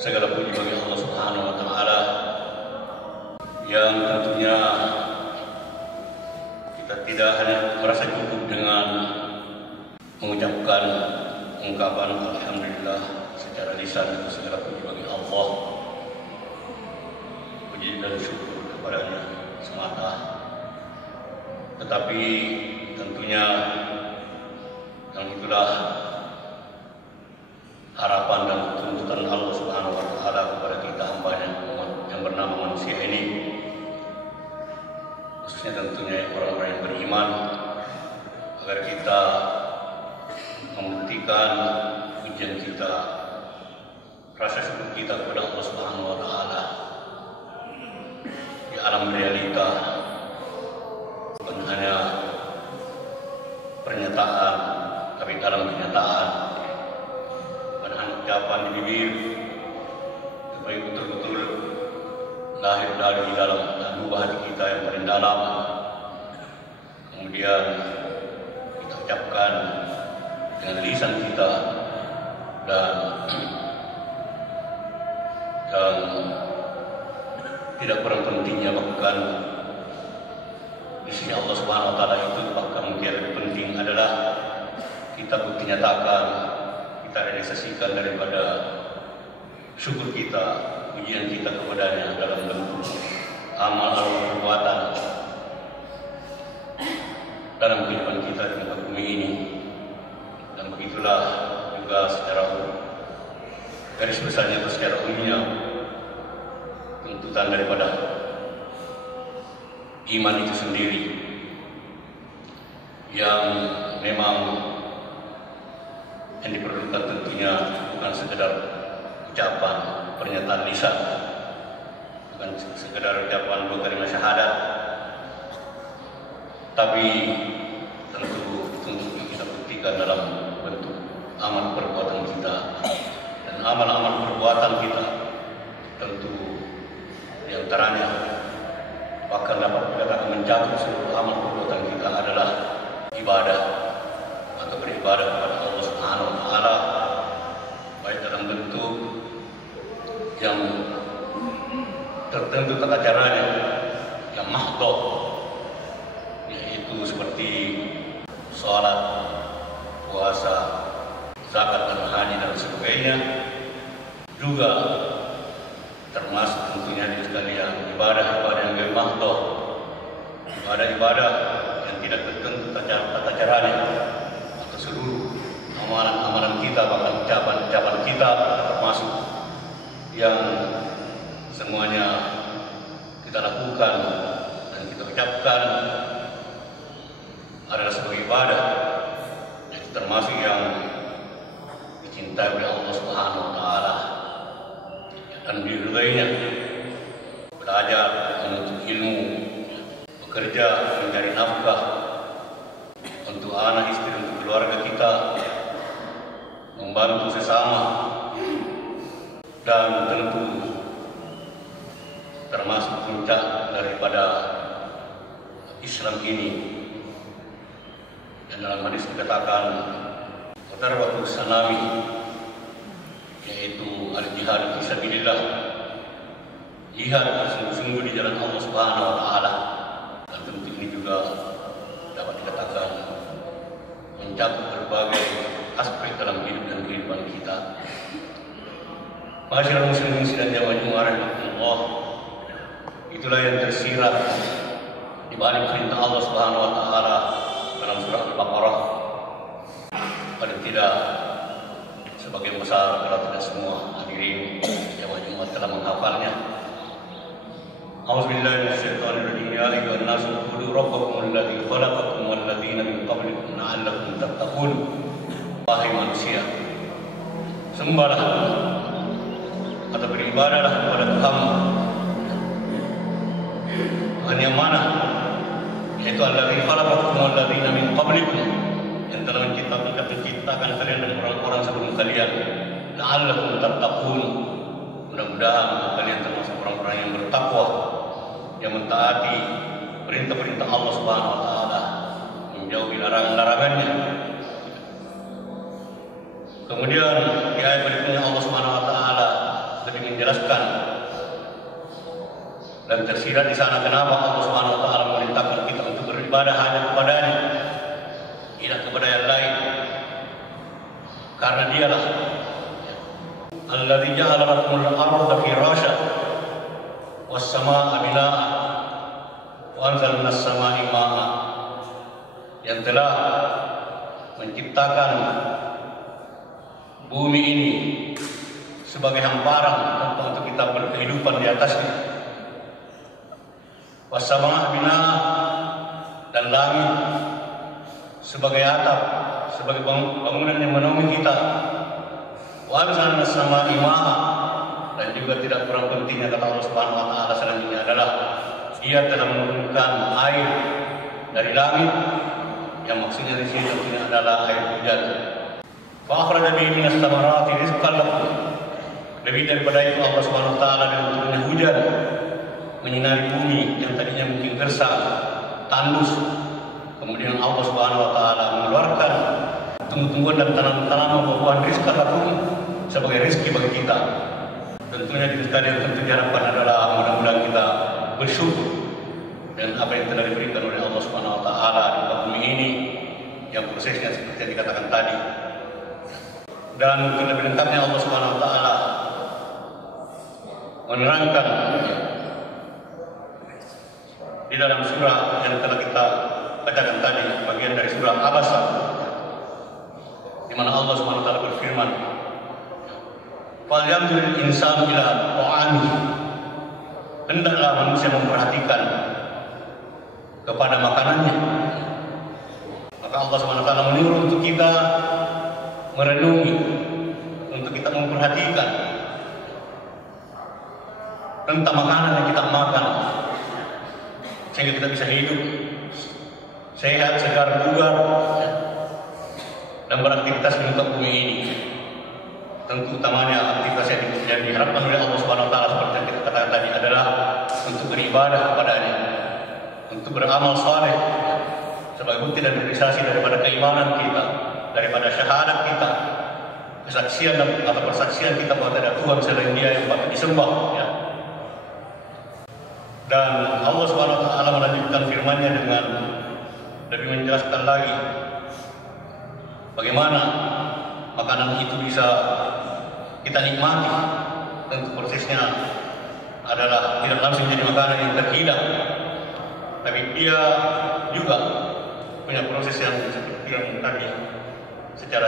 Segala puji bagi Allah Subhanahu wa taala yang tentunya kita tidak hanya merasa cukup dengan mengucapkan ungkapan alhamdulillah secara lisan, itu segala puji bagi Allah, puji dan syukur kepadanya semata. Tetapi tentunya yang itulah harapan dan tuntutan Allah Subhanahu wa taala kepada kita hambanya yang bernama manusia ini, khususnya tentunya orang-orang yang beriman, agar kita membuktikan ujian kita, rasa syukur kita kepada Allah Subhanahu wa taala di alam realita, bukan hanya pernyataan, tapi dalam kenyataan, bukan hanya ucapan di bibir, tapi betul-betul lahir dari dalam lubuk hati kita yang paling dalam, kemudian kita ucapkan dengan lisan kita, dan yang tidak kurang pentingnya bahkan di sisi Allah Subhanahu wa taala itu bahkan mungkin lebih penting adalah kita bukti nyatakan, kita realisasikan daripada syukur kita, pujian kita kepadanya dalam bentuk amal atau perbuatan dalam kehidupan kita di muka bumi ini. Dan begitulah juga secara garis besarnya atau secara umumnya tuntutan daripada iman itu sendiri, yang memang yang diperlukan tentunya bukan sekedar ucapan pernyataan lisan, bukan sekedar ucapan dua kalimat syahadat, tapi tentu kita buktikan dalam bentuk amal perbuatan kita, dan amal-amal perbuatan kita tentu diantaranya bahkan dapat dikatakan mencakup seluruh amal perbuatan kita adalah ibadah atau beribadah kepada Allah Subhanahu wa taala, baik dalam bentuk yang tertentu tata caranya, yang mahdhah, yaitu seperti sholat, puasa, zakat dan haji dan sebagainya, juga termasuk tentunya di sekalian ibadah-ibadah yang lebih mahdhah, ibadah-ibadah yang tidak tertentu tata caranya, atau seluruh amalan-amalan kita, bahkan ucapan-ucapan kita termasuk yang semuanya kita lakukan dan kita ucapkan adalah sebagai ibadah, yaitu termasuk yang dicintai oleh Allah Subhanahu wa taala dan diridainya. Belajar, menuntut ilmu, bekerja, mencari nafkah untuk anak istri, untuk keluarga kita, membantu sesama, dan tentu termasuk puncak daripada Islam ini. Dan dalam hadis dikatakan Darwatu Sanami, yaitu al-jihad fi sabilillah, jihad bersungguh-sungguh di jalan Allah Subhanahu wa taala. Dan tentu ini juga dapat dikatakan mencakup berbagai aspek dalam hidup dan kehidupan kita. Masyarakat muslimin dan jamaah Jumat rahimahullah, itulah yang tersirat di balik perintah Allah Subhanahu wa taala dalam surah Al-Baqarah. Paling tidak sebagian besar, kalau tidak semua hadirin jamaah Jumat telah menghafalnya. A'udzubillahi minasyaitonir rajim. Ya ayyuhan nasu ubudu rabbakum alladzi khalaqakum wal ladzina min qablikum la'allakum tattaqun. Wahai manusia, sembahlah atau beribadahlah kepada Tuhan yang mana, yaitu alladzi khalaqakum wal ladzina min qablikum, yang telah menciptakan kalian dan orang-orang sebelum kalian, la'allakum tattaqun, mudah-mudahan kalian termasuk orang-orang yang bertakwa, yang mentaati perintah-perintah Allah Subhanahu wa taala, menjauhi larangan-larangannya. Kemudian di ayat berikutnya Allah Subhanahu wa taala lebih jelaskan dan tersirat di sana kenapa Allah Subhanahu wa taala memerintahkan kita untuk beribadah hanya kepada-Nya, tidak kepada yang lain. Karena Dialah Alladzi ja'ala lakumul arda firasya was samaa'a binaa'a wa anzalna as-samaa'i maa'a, yang telah menciptakan bumi ini sebagai hamparan untuk kita berkehidupan di atasnya. Was samaa'a binaa'a, dan langit sebagai atap, sebagai bangunan yang menaungi kita. Wa anzalna as-samaa'a maa'a, dan juga tidak kurang pentingnya kata Allah Subhanahu wa taala selanjutnya adalah Dia telah menurunkan air dari langit, yang maksudnya di sini tentunya adalah air hujan. Fa akhraja bihi minas thamarati rizqan lakum. Lebih daripada itu Allah Subhanahu wa taala dengan turunnya hujan menyinari bumi yang tadinya mungkin gersang, tandus. Kemudian Allah Subhanahu wa taala mengeluarkan tumbuh-tumbuhan dan tanaman buah-buahan rizqan lakum sebagai rezeki bagi kita. Tentunya tadi tentu diharapkan adalah mudah-mudahan kita bersyukur dan apa yang telah diberikan oleh Allah Subhanahu wa taala di muka bumi ini, yang prosesnya seperti yang dikatakan tadi. Dan untuk lebih lengkapnya Allah Subhanahu wa taala menerangkan di dalam surah yang telah kita bacakan tadi, bagian dari surah Abasa, di mana Allah Subhanahu wa taala berfirman, "Falyanzuril insanu ila ta'amihi." Hendaklah manusia memperhatikan kepada makanannya. Maka Allah Subhanahu wa taala menyuruh untuk kita merenungi, untuk kita memperhatikan tentang makanan yang kita makan, sehingga kita bisa hidup sehat, segar, bugar, dan beraktivitas di muka bumi ini. Tentu utamanya aktivitas yang diharapkan oleh Allah Subhanahu wa taala seperti yang kita katakan tadi adalah untuk beribadah kepada-Nya, untuk beramal saleh sebagai bukti dan realisasi daripada keimanan kita, daripada syahadat kita, kesaksian atau persaksian kita bahwa tidak ada Tuhan selain Dia yang patut disembah, ya. Dan Allah Subhanahu wa taala melanjutkan firman-Nya dengan lebih menjelaskan lagi bagaimana makanan itu bisa kita nikmati. Tentu prosesnya adalah tidak langsung menjadi makanan yang terhidang, tapi dia juga punya proses yang seperti yang tadi secara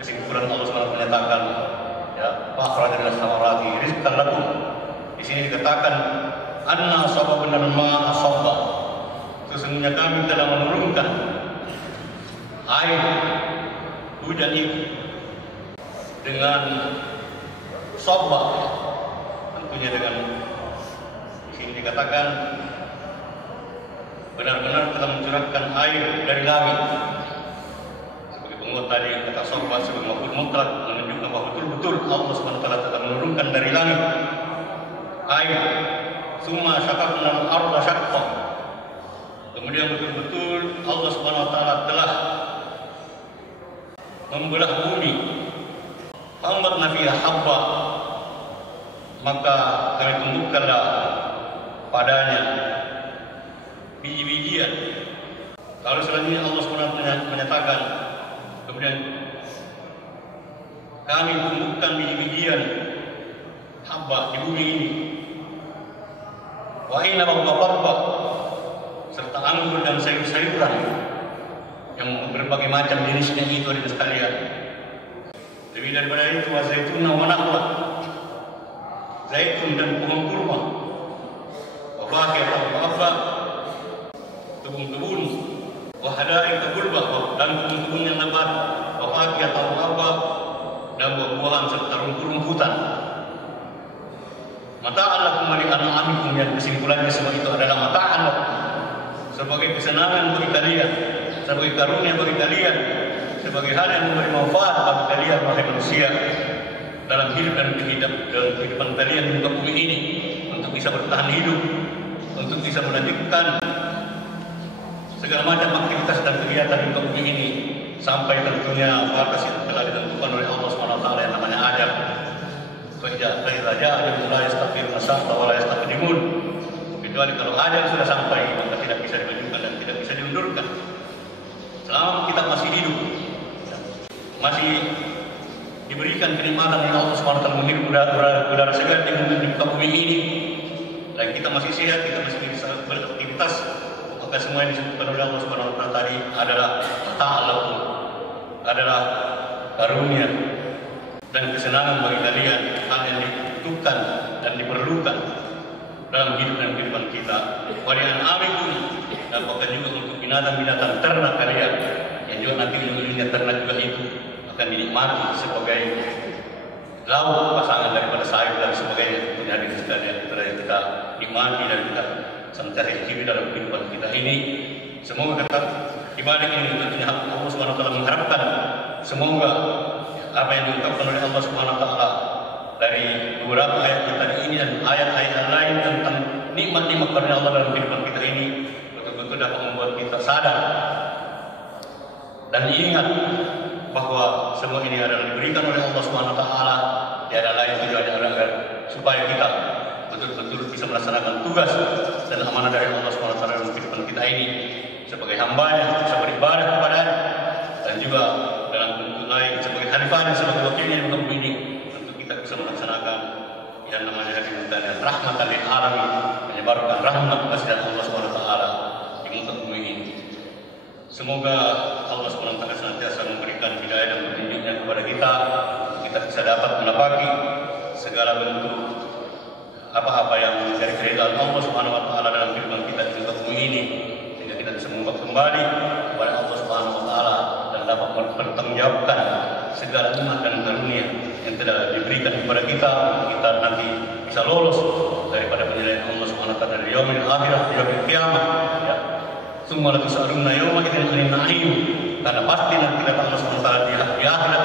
kesimpulan Allah SWT menyatakan, ya, "Fa akhraja as-samarati rizqan lakum." Di sini dikatakan anna sababna al-ma'a sabba. Sesungguhnya kami telah menurunkan air hujan itu dengan sabba, tentunya dengan di sini dikatakan benar-benar telah mencurahkan air dari langit. Sebagai penguat tadi kata sabba sebagai maf'ul mutlaq menunjukkan bahwa betul-betul Allah Subhanahu wa taala telah menurunkan dari langit air. Summa syaqaqna al-ardha syaqqa. Kemudian betul-betul Allah Subhanahu wa taala telah membelah bumi. Fambatna fiha habba, maka kami tumbuhkanlah padanya biji-bijian. Kalau selanjutnya Allah SWT menyatakan, kemudian kami tumbuhkan biji-bijian habba di bumi ini. Wa inna wa serta anggur dan sayur-sayuran yang berbagai macam jenisnya itu ada sekalian. Lebih daripada itu, wa zaitun wa nakhla, zaitun dan pohon kurma, wa fakiha wa abba, kebun-kebun, wa hada'iqa gulbah, dan kebun-kebun yang lebat, wa fakiha wa abba, dan buah-buahan serta rumput-rumputan. Mata'an lakum wa li'an'amikum, yang kesimpulannya semua itu adalah mata'an lakum, sebagai kesenangan bagi kalian, sebagai karunia bagi kalian, sebagai hal yang memberi manfaat bagi kalian wahai manusia dalam hidup dan kehidupan kalian di muka bumi ini, untuk bisa bertahan hidup, untuk bisa melanjutkan segala macam aktivitas dan kegiatan di muka bumi ini sampai tentunya batas yang telah ditentukan oleh Allah SWT yang namanya ajal. Faiza saja ajal la yastaqiruna sa'ata wa la yastaqdimun. Kecuali kalau ajal sudah sampai maka tidak bisa dimajukan dan tidak bisa diundurkan. Selama kita masih hidup, masih diberikan kenikmatan yang Allah SWT menghirup udara segar di muka bumi ini, dan kita masih sehat, kita masih bisa beraktivitas, maka semua yang disebutkan oleh Allah SWT tadi adalah ta'ala, adalah karunia dan kesenangan bagi kalian, hal yang dibutuhkan dan diperlukan dalam hidup dan kehidupan kita. Wadian amikum, dan bahkan juga untuk binatang-binatang ternak kalian, yang juga nanti ujung-ujungnya ternak juga itu akan dinikmati sebagai lauk pasangan daripada sayur dan sebagainya. Ini hadis sekalian kita nikmati dan kita senantiasa hidup dalam kehidupan kita ini. Semoga tetap dibalik ini tentunya Allah SWT mengharapkan semoga apa yang diungkapkan oleh Allah SWT dari beberapa ayat yang tadi ini dan ayat-ayat yang lain tentang nikmat-nikmat karunia Allah dalam kehidupan kita ini betul-betul dapat membuat kita sadar dan ingat bahwa semua ini adalah diberikan oleh Allah SWT. Tiada lain tujuannya adalah supaya kita betul-betul bisa melaksanakan tugas dan amanah dari Allah SWT dalam kehidupan kita ini sebagai hamba-Nya, bisa beribadah kepada-Nya, dan juga dalam bentuk lain sebagai khalifah-Nya, sebagai wakilnya di muka ini, untuk kita bisa melaksanakan yang namanya hari dan rahmatan lil alamin, menyebarkan rahmat kasih dari Allah SWT di muka bumi ini. Semoga Allah SWT senantiasa memberikan hidayah dan petunjuknya kepada kita bisa dapat menepati segala bentuk apa-apa yang dari keridhaan Allah SWT dalam kehidupan kita di muka bumi ini, sehingga kita bisa mengubah kembali kepada Allah SWT dan dapat mempertanggungjawabkan segala nikmat dan karunia yang telah diberikan kepada kita nanti bisa lolos daripada penilaian Allah SWT dari yaumil akhirah, yaumil qiyamah, ya. Semua latusaruna yauma idzin 'anil na'im, karena pasti nanti kata Allah SWT di akhirat